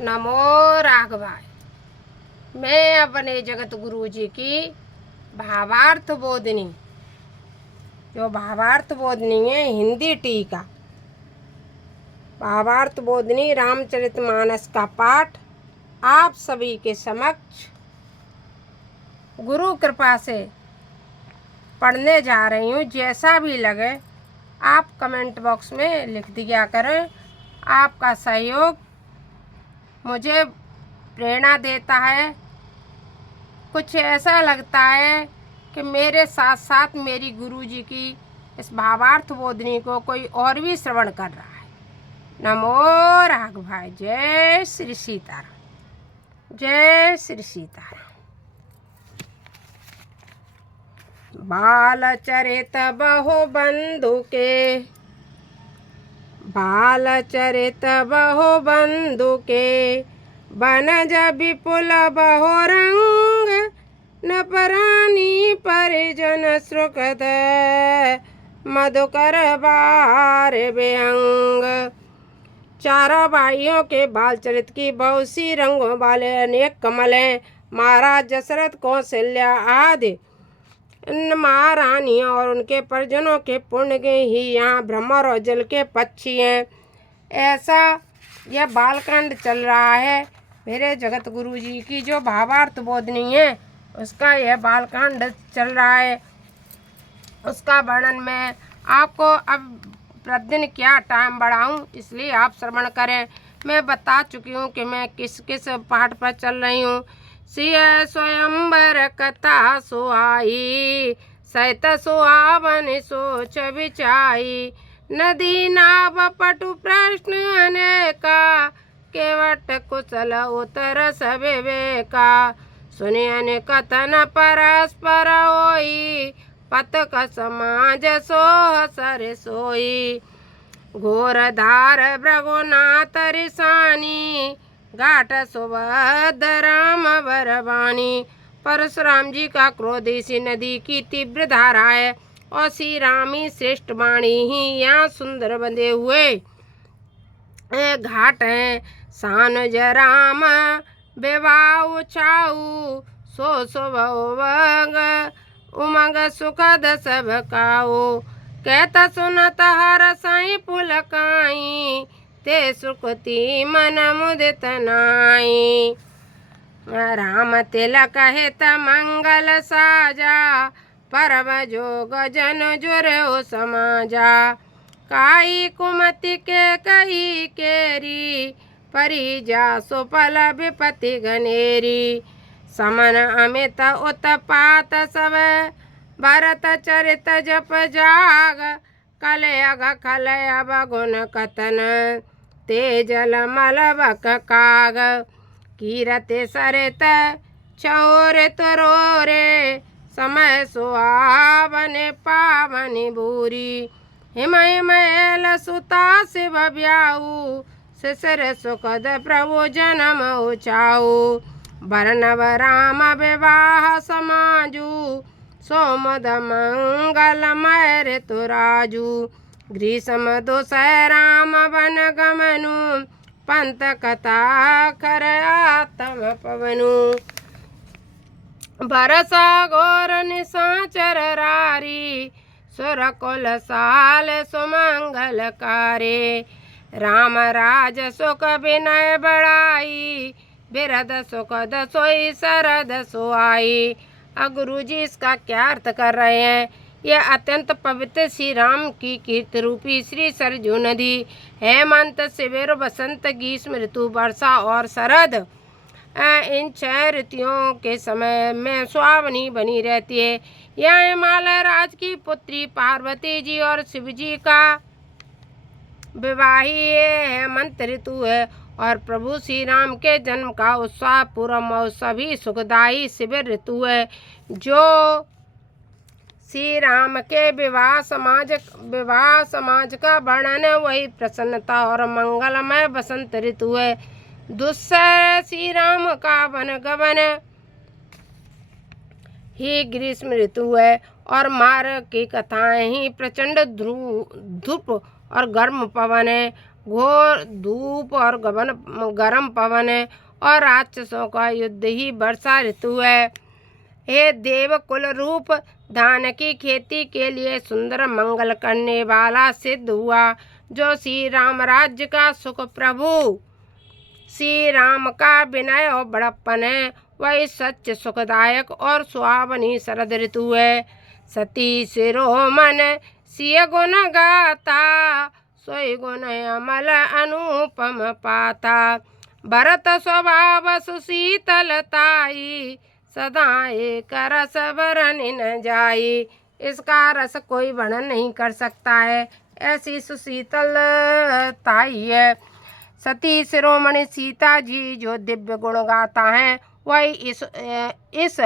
नमो राघवाय। मैं अपने जगत गुरु जी की भावार्थ बोधनी, जो भावार्थ बोधनी है हिंदी टीका, भावार्थ बोधनी रामचरितमानस का पाठ आप सभी के समक्ष गुरु कृपा से पढ़ने जा रही हूँ। जैसा भी लगे आप कमेंट बॉक्स में लिख दिया करें। आपका सहयोग मुझे प्रेरणा देता है। कुछ ऐसा लगता है कि मेरे साथ साथ मेरी गुरु जी की इस भावार्थ बोधनी को कोई और भी श्रवण कर रहा है। नमो राघवाय। जय श्री सीताराम, जय श्री सीताराम। बाल चरित बहु बंधु के, बाल चरित बहु बंधु के, बनज विपुल बहु रंग, न परानी परिजन सुखद, मधुकर बार व्यंग। चारों भाइयों के बाल चरित की बहुत सी रंगों वाले अनेक कमल हैं। महाराज दशरथ, कौशल्या आदि महारानियों और उनके परिजनों के पुण्य के ही यहाँ भ्रमर और जल के पक्षी हैं। ऐसा यह बालकांड चल रहा है। मेरे जगत गुरु जी की जो भावार्थ बोधनी है उसका यह बालकांड चल रहा है। उसका वर्णन मैं आपको अब प्रतिदिन क्या टाइम बढ़ाऊं, इसलिए आप श्रवण करें। मैं बता चुकी हूँ कि मैं किस किस पाठ पर चल रही हूँ। सिय स्वयंवर कथा सुहाई, सहित सुहावन सोच विचाई, नदी नाव पटु प्रश्न अनेका, केवट कुशल उत्तर सब विवेका। सुनियन कथन परस्पर होई, पतक समाज सोह सर सोई। घोर धार भृगुनाथ रिसानी, घाट सुबद राम बरबानी। परशुराम जी का क्रोध इसी नदी की तीव्र धारा है और श्री रामी श्रेष्ठ वाणी ही यहाँ सुंदर बंधे हुए घाट हैं। सानुज राम विवाह छाऊ, सो सुभग उमंग सुखद सब काऊ। कहता सुनत हर साई पुलकाई, ते सुखती मन मुदित नाई। राम तिलक हित मंगल साजा, परम जोग जन जुर्यो समाजा। काई कुमति के कही केरी, परिजा सुफल विपति घनेरी। समन अमित उत्पात सब, भरत चरित जप जाग। कलयग खलयब गुण कथन, तेजल मल बक काग। कीरति सरित चौर तरोरे, समय सुहावन पावन भूरी। हिम हिमैल सुता शिव ब्याऊ, शिशिर सुखद प्रभु जन्म उचाऊ। वर्णव राम विवाह समाजू, सोमद मंगलमय ऋतुराजू। ग्रीष्म दुसह राम वन गमनु, पंत कथा कर आत्म पवनु। बरसा घोर निशाचर रारी, सुर कुल साल सुमंगलकारी। राम राज सुख विनय बढ़ाई, बिरद सुखद सोई सरद सुहाई। गुरु जी इसका क्या अर्थ कर रहे हैं। यह अत्यंत पवित्र श्री राम की कीर्ति रूपी श्री सरजू नदी हेमंत शिविर वसंत ग्रीष्म ऋतु वर्षा और शरद इन 6 ऋतुओं के समय में सुहावनी बनी रहती है। यह हिमालय राज की पुत्री पार्वती जी और शिव जी का विवाही हेमंत ऋतु है और प्रभु श्री राम के जन्म का उत्साह पूर्व महोत्सव ही सुखदायी शिविर ऋतु है। जो श्री राम के विवाह समाज का वर्णन है, वही प्रसन्नता और मंगलमय वसंत ऋतु है। दुस्सह श्री राम का वन गमन ही ग्रीष्म ऋतु है और मार्ग की कथाएं ही प्रचंड धूप और गर्म पवन है। घोर धूप और गर्म पवन है और राक्षसों का युद्ध ही वर्षा ऋतु है। हे देव कुल रूप धान की खेती के लिए सुंदर मंगल करने वाला सिद्ध हुआ, जो श्री राम राज्य का सुख प्रभु श्री राम का विनय और बड़प्पन है, वही सच्च सुखदायक और सुहावनी शरद ऋतु है। सती शिरोमन सिय गुण गाता, सोई गुण अमल अनुपम पाता। भरत स्वभाव सुशीतलताई, सदा एक रस वर्णन न जाई। इसका रस कोई वर्णन नहीं कर सकता है, ऐसी सुशीतलताई है। सती शिरोमणि सीता जी जो दिव्य गुण गाता है, वही इस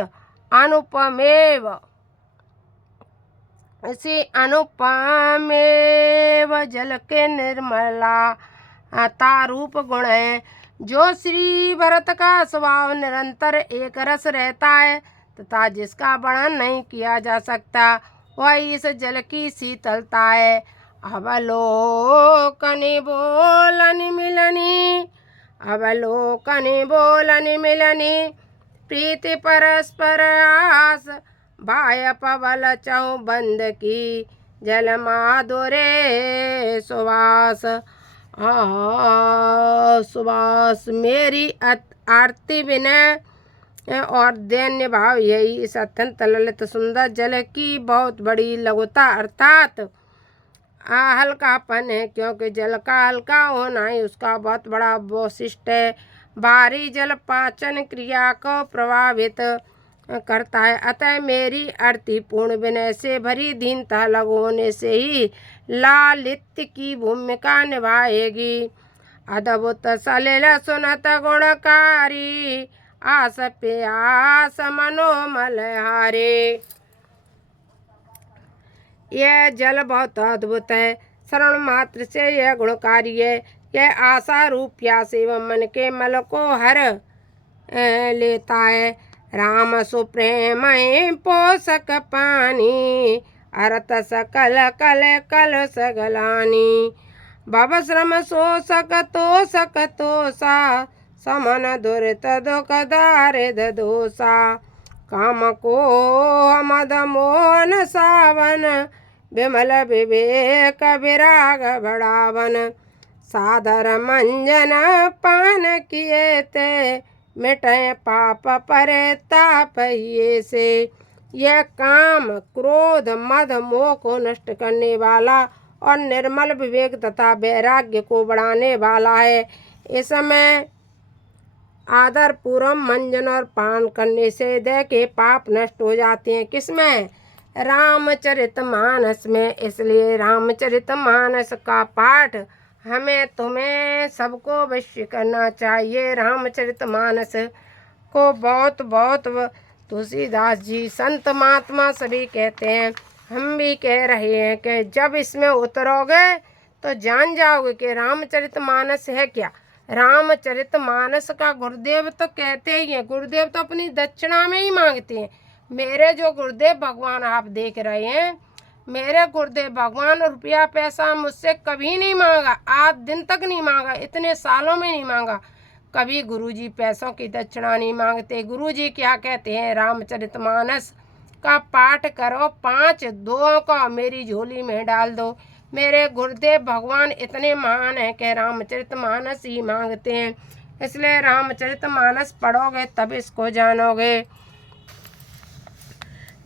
अनुपमेव जल के निर्मला तारूप गुण है। जो श्री भरत का स्वभाव निरंतर एक रस रहता है तथा जिसका वर्णन नहीं किया जा सकता, वही इस जल की शीतलता है। अवलोकनि बोलनि मिलनी, अवलोकनि बोलनि मिलनी, प्रीति परस्पर आस, भाय पवल चहु बंद की, जल माधुरे सुवास। सुवास मेरी आरती विनय और दैन्य भाव यही इस अत्यंत ललित सुंदर जल की बहुत बड़ी लघुता अर्थात हल्कापन है, क्योंकि जल का हल्का होना ही उसका बहुत बड़ा वैशिष्ट है। भारी जल पाचन क्रिया को प्रभावित करता है, अतः मेरी आरती पूर्ण विनय से भरी दीनता लघु होने से ही लालित्य की भूमिका निभाएगी। अद्भुत सलिल सुनत गुणकारी, आस पे आस मनोमल हारे। यह जल बहुत अद्भुत है, श्रवण मात्र से यह गुणकारी है। यह आशा रूप प्यास एवं मन के मल को हर लेता है। राम सुप्रेम पोषक पानी, अरत सकल कल कल सगलानी। भव श्रम शोषक तोषक तोषा, समन दुरित दुख दारिद दोषा। काम को मद मोहन सावन, विमल विवेक विराग बढ़ावन। सादर मंजन पान किए ते, मिटे पाप परे ताप ये से। यह काम क्रोध मद मोह को नष्ट करने वाला और निर्मल विवेक तथा वैराग्य को बढ़ाने वाला है। इसमें आदर पूर्वक मंजन और पान करने से हृदय के पाप नष्ट हो जाते हैं। किसमें? रामचरितमानस में। इसलिए रामचरितमानस का पाठ हमें तुम्हें सबको अवश्य करना चाहिए। रामचरितमानस को बहुत बहुत तुलसीदास जी संत महात्मा सभी कहते हैं, हम भी कह रहे हैं कि जब इसमें उतरोगे तो जान जाओगे कि रामचरितमानस है क्या। रामचरितमानस का गुरुदेव तो कहते ही हैं, गुरुदेव तो अपनी दक्षिणा में ही मांगते हैं। मेरे जो गुरुदेव भगवान आप देख रहे हैं, मेरे गुरुदेव भगवान रुपया पैसा मुझसे कभी नहीं मांगा, आज दिन तक नहीं मांगा, इतने सालों में नहीं मांगा। कभी गुरुजी पैसों की दक्षिणा नहीं मांगते। गुरुजी क्या कहते हैं, रामचरितमानस का पाठ करो, 5 2 का मेरी झोली में डाल दो। मेरे गुरुदेव भगवान इतने महान हैं कि रामचरितमानस ही मांगते हैं। इसलिए रामचरितमानस पढ़ोगे तब इसको जानोगे।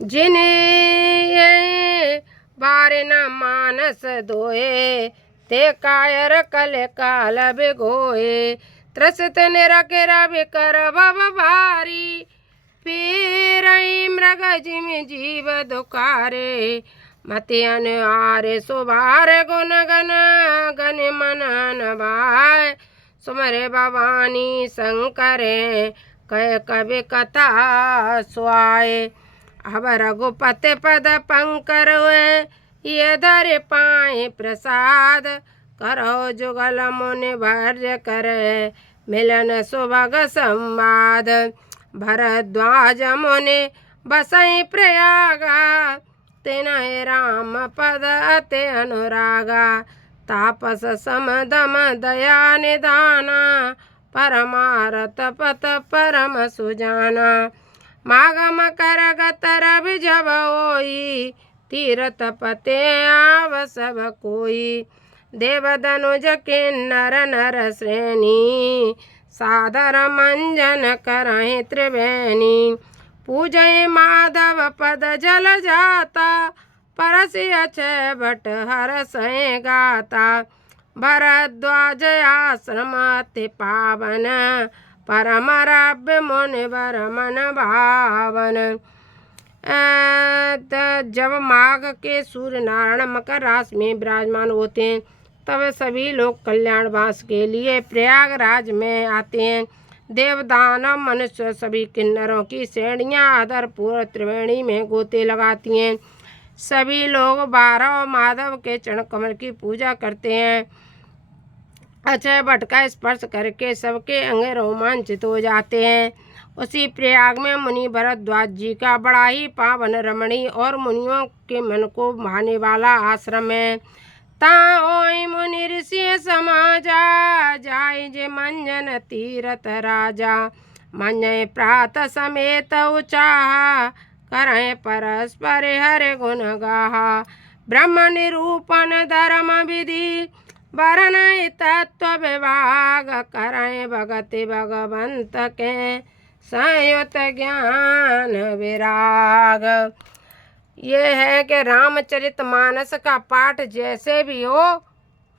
जिन्हें बारे न मानस दोए, ते कायर कल काल बिगोए। त्रसित निरकिर विकर भव भारी, फिर मृग जिम जीव दुखारे। मति अनुहारे सुभार गुण गण गण मन नभाय। सुमरे भवानी शंकरे, कह कवि कथा सुहाए। अब रघुपति पद पंकर हुए, ये धर पाए प्रसाद। करो जुगल मुनि भर्य करे, मिलन सुभग संवाद। भरद्वाज मुनि बसई प्रयागा, तिनहि राम पद अति अनुरागा। तापस समदम दया निदाना, परमारत पत परम सुजाना। माघ मकर गतर जब होई, तीरथ पते आव सब कोई। देव धनुज किन्नर नर श्रेणी, सादर मंजन करहि त्रिवेणी। पूजय माधव पद जल जाता, परसि अक्षय भट हरसहि गाता। भरद्वाज आश्रम अति पावन, परम रव्य मुनिवर मन भावन। जब माघ के सूर्य नारायण मकर राशि में विराजमान होते हैं तब सभी लोग कल्याणवास के लिए प्रयागराज में आते हैं। देव दानव मनुष्य सभी किन्नरों की श्रेणियां आदरपूर्वक त्रिवेणी में गोते लगाती हैं। सभी लोग 12 माधव के चरण कमल की पूजा करते हैं। अक्षय भट्ट का स्पर्श करके सबके अंग रोमांचित हो जाते हैं। उसी प्रयाग में मुनि भरद्वाज जी का बड़ा ही पावन रमणीय और मुनियों के मन को भाने वाला आश्रम है। ताओ मुनि ऋषि समाजा, जाय जे मंजन तीरथ राजा। मंजय प्रात समेत उचाहा, करय परस्पर हरि गुण गाहा। ब्रह्म निरूपण धर्म विधि, वर्णय तत्व विभाग। करय भगति भगवंत के, संयुत ज्ञान विराग। ये है कि रामचरितमानस का पाठ जैसे भी हो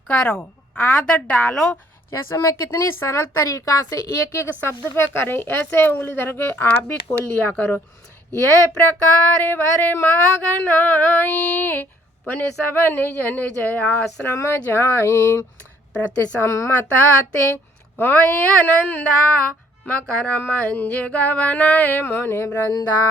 करो, आदत डालो। जैसे मैं कितनी सरल तरीका से एक एक शब्द पे करें, ऐसे उंगली धर के आप भी खोल लिया करो। ये प्रकार भरे माघ नाई, पुण्य सब निज निज आश्रम जाई। प्रतिसम्मत ते होई आनंदा, मकर मंज गवनय मुनि वृंदा।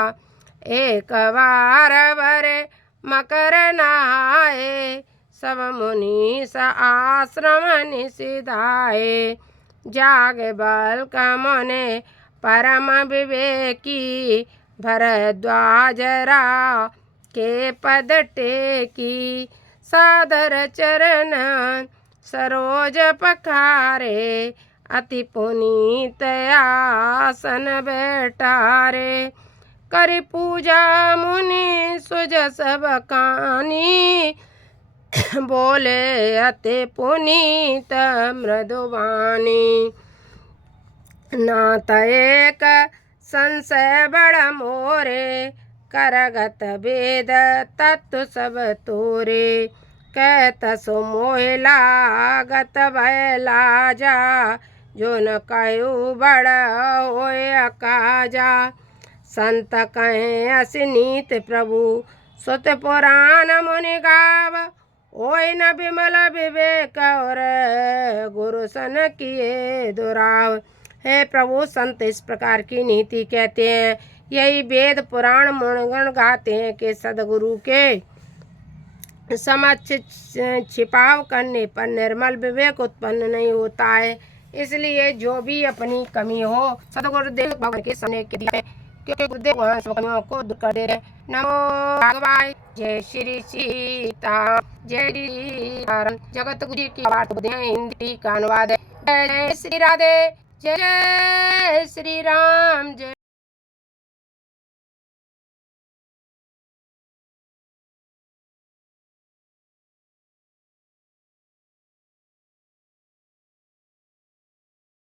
एक बार भरे मकर नहाए, सब मुनि स आश्रम निषिधाए। जाग बल का मुनि परम विवेकी, भरद्वाज रा के पद टेकी। सादर चरण सरोज पखारे, अति पुनीत आसन बैठारे। करि पूजा मुनि सुजस बखानी, बोले अति पुनीत मृदुवाणी। नाथ एक संशय बड़ मोरे, करगत वेद तत्व सब तोरे। कहत सो मोह लागत भय लाजा, जो न कहु बड़ होय अकाजा। संत कहें असिनीत प्रभु, सुत पुराण मुनि गाव। होय न विमल विवेक और, गुरु सन किए दुराव। हे प्रभु, संत इस प्रकार की नीति कहते हैं। यही वेद पुराण मुनिगण गाते हैं कि सदगुरु के समक्ष छिपाव करने पर निर्मल विवेक उत्पन्न नहीं होता है। इसलिए जो भी अपनी कमी हो सदगुरुदेव भगवान के सामने के दिया है, क्योंकि गुरुदेव वहाँ सब कमियों को दूर कर दे रहे हैं। नमो भगवान। जय श्री सीता, जय श्री राम। जगत गुरु की बात हिंदी का अनुवाद है। जय श्री राधे, जय श्री राम, जय